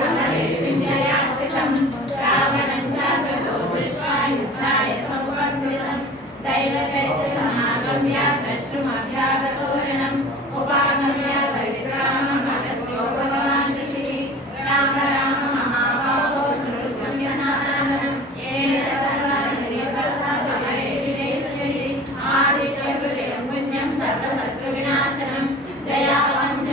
समरे चिन्तया स्थितं रावणं चाग्रतो दृष्ट्वा युद्धाय समुपस्थितं दैवतैश्च समागम्य द्रष्टुमभ्यागतोरणम् उपागम्य विक्रामं मनस्यो भगवान् ऋषिः राम राम महाबाहो श्रुतगम्यनाथनं येन सर्वनिर्वसमये विदेश्यैः आदित्यहृदयं पुण्यं सर्वशत्रुविनाशनं दयावान्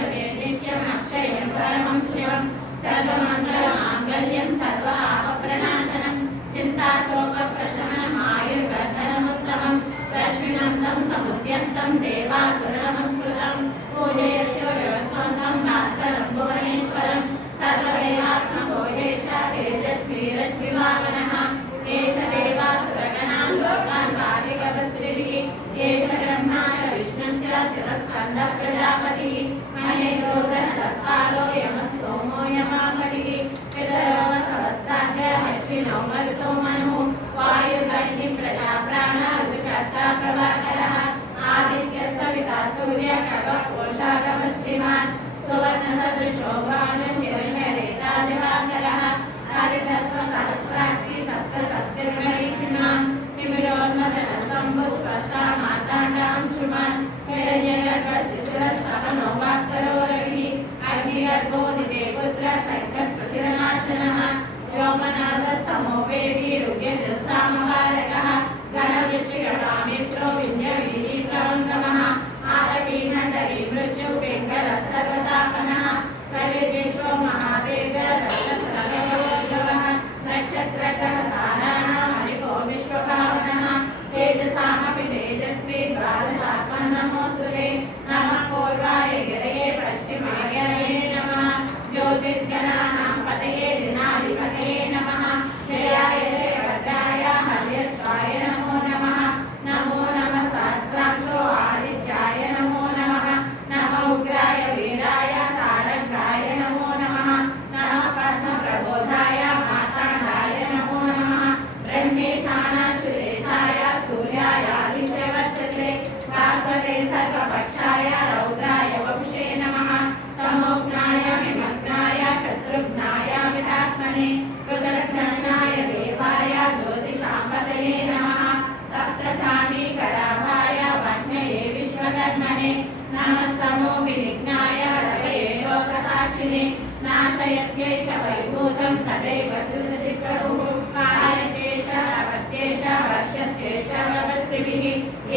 नित्यम् अक्षयं परमं शिवं सर्वमङ्गलमाङ्गल्यं सर्वापप्रणाशनं चिन्ताशोकप्रशमनम् आयुर्वर्धनमुत्तमं लक्ष्मीनन्दं समुद्यन्तं देवासुरनमस्कृतं पूजयस्य व्यवस्थन्तं भास्करं भुवनेश्वरं सर्वदेवात्मको एष तेजस्वी रश्मिवाहनः एष देवासुरगणान् लोकान् वादिकवस्त्रिभिः एष ब्रह्मा च विष्णुश्च शिवस्कन्दः प्रजापतिः महेन्द्रो धनदत्तालो यमः सोमो यमापतिः पितरो सहस्राध्य अश्विनो मरुतो मनुः वायुर्वह्निः प्रजाप्राणः ऋतुकर्ता प्रभाकरः आदित्यः सविता सूर्यः खगः कोशागमस्तिमान् सुवर्णसदृशो भानुः हिरण्यरेता दिवाकरः हरितस्व सहस्राक्षी सप्तसप्तमरीचिमान् तिमिरोन्मदनः शम्भुः स्पष्टा मार्ताण्डांशुमान् हिरण्यगर्भः शिशिरस्तवनो भास्करो रविः अग्निगर्भोदिते पुत्रः शङ्खः सुशिरनाशनः व्योमनाथस्तमो वेदी ऋग्यजुस्सामवारकः गणवृषिगणामित्रो विन्ध्यवीरीप्रवङ्गमः आरवीनण्डरी मृत्युः पिङ्गलः सर्वतापनः प्रविदेशो महातेज रत्नसरगोद्भवः नक्षत्रग्रहताराणां हरिको विश्वभावनः तेजसामपि तेजस्वी द्वादशात्मन्नमोऽस्तुते नमः पूर्वाय गिरये पश्चिमाय नमः ज्योतिर्गणानां पतये दिनाधिपतये नमः जयाय जयभद्राय हर्यश्वाय नमो नमः नमो नमः सहस्राक्षो आदित्याय नमो नमः नमः उग्राय वीराय सारंगाय नमो नमः नमः पद्मप्रबोधाय मार्ताण्डाय नमो नमः ब्रह्मेशानाच्युतेशाय सूर्याय आदित्यवर्चसे भास्वते सर्वपक्षाय रौद्राय वपुषे नमः तमोघ्नाय विमग्नाय शत्रुघ्नाय विदात्मने कृतघ्नाय देवाय ज्योतिषापतये नमः तप्तचामीकराभाय वह्नये विश्वकर्मणे नमस्तमो विनिघ्नाय रवये लोकसाक्षिणे नाशयत्येष वैभूतं तदैव सृजति प्रभुः पायत्येष रवत्येष वश्यत्येष व्यवस्थिभिः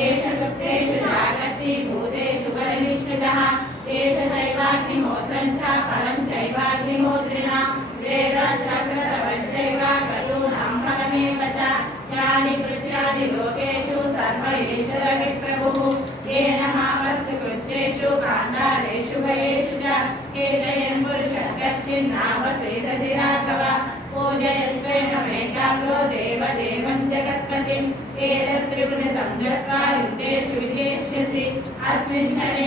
एष सुप्तेषु जागर्ति भूतेषु बलनिष्ठितः एष चैवाग्निहोत्रं च फलं चैवाग्निहोत्रिणां वेदशक्रतवश्चैव गतूनां फलमेव च यानि कृत्यानि लोकेषु सर्व एष रविप्रभुः येन मावत्सु कृत्येषु गान्धारेषु भयेषु च केचयन् पुरुषः कश्चिन्नावसेदति राघव पूजयस्वेन मेकाग्रो देवदेवं जगत्पतिम् एतत् त्रिगुणितं जत्वा युद्धेषु विजेष्यसि अस्मिन् क्षणे